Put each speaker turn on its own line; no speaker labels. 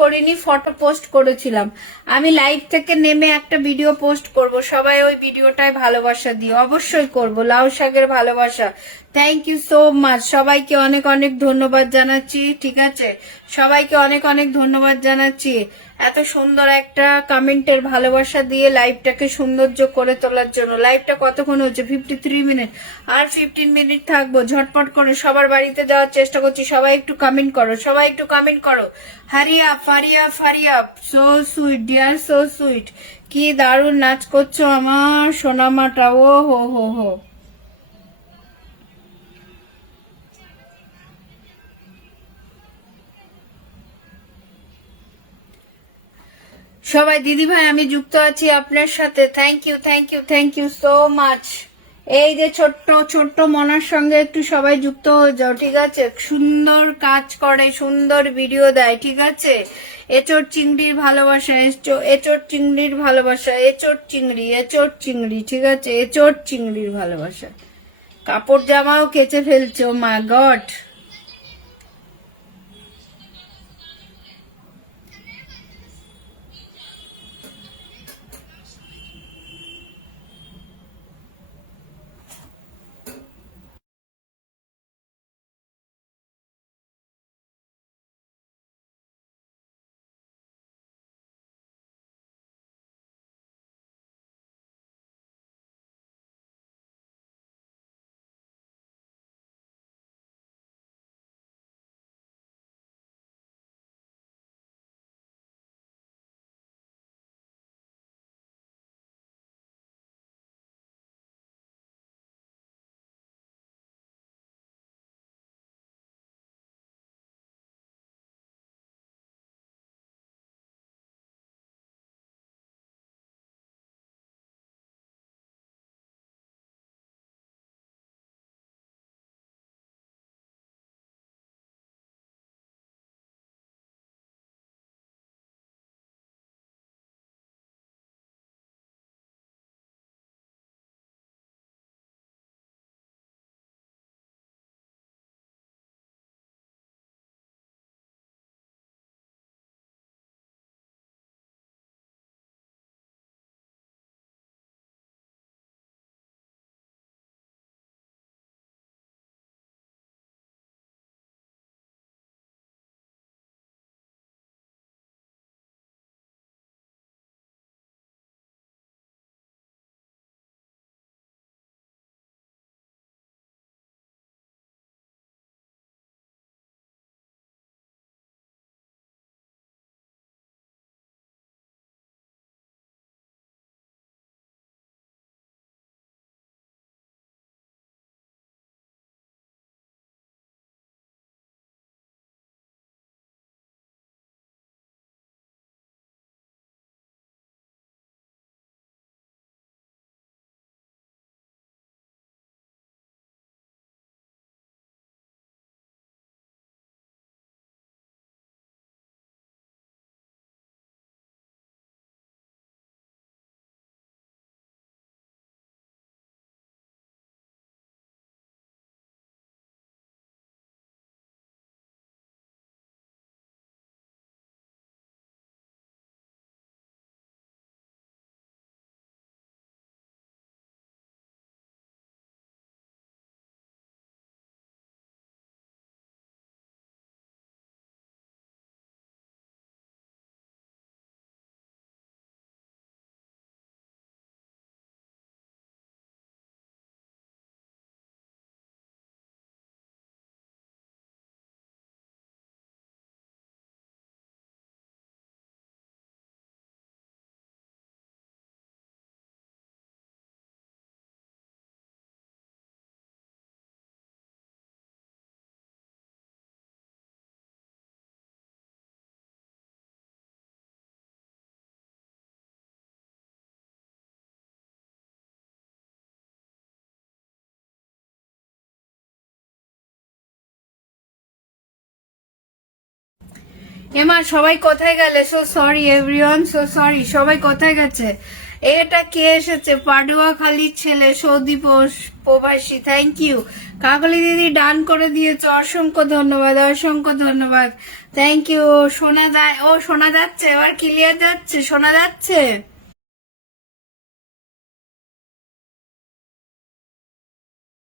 করিনি photo post করেছিলাম। আমি লাইভ থেকে নেমে একটা ভিডিও পোস্ট করব। সবাই ওই ভিডিওটায় ভালোবাসা দিও। অবশ্যই করব। লাউ শাকের ভালোবাসা। থ্যাংক ইউ সো মাচ সবাইকে অনেক অনেক ধন্যবাদ জানাচ্ছি, ঠিক আছে? সবাইকে অনেক অনেক ধন্যবাদ জানাচ্ছি। এত সুন্দর একটা কমেন্টের ভালোবাসা দিয়ে লাইভটাকে সৌন্দর্য করে তোলার জন্য। লাইভটা কতক্ষণ হচ্ছে? ফিফটি থ্রি মিনিট আর ফিফটিন মিনিট থাকব। ঝটপট করে সবার বাড়িতে যাওয়ার চেষ্টা করছি। সবাই একটু কমেন্ট করো। সবাই একটু কমেন্ট করো। Haria, Faria Faria. So sweet dear so sweet কি দারুণ নাচ করছ আমার সোনামাটা। ও হো হো হো। সবাই, দিদি ভাই, আমি যুক্ত আছি আপনার সাথে। Thank you thank you thank you so much এই যে ছোট্ট ছোট্ট মনার সঙ্গে একটু সবাই যুক্ত হয়ে যাও, ঠিক আছে? সুন্দর কাজ করে, সুন্দর ভিডিও দেয়, ঠিক আছে? এচোর চিংড়ির ভালোবাসা, এচো- এচোর চিংড়ির ভালোবাসা এচোর চিংড়ি এচোর চিংড়ি, ঠিক আছে? এচোর চিংড়ির ভালোবাসা। কাপড় জামাও কেচে ফেলছো মা গড এমা, সবাই কোথায় গেলে? So sorry everyone so sorry সবাই কোথায় গেছে? এটা কে এসেছে? পাডুয়া খালি ছেলে, সৌদীপ প্রবাসী থ্যাংক ইউ কাকলি দিদি ডান করে দিয়েছে, অসংখ্য ধন্যবাদ অসংখ্য ধন্যবাদ। থ্যাংক ইউ শোনা যায় ও শোনা যাচ্ছে, এবার ক্লিয়ার যাচ্ছে শোনা যাচ্ছে?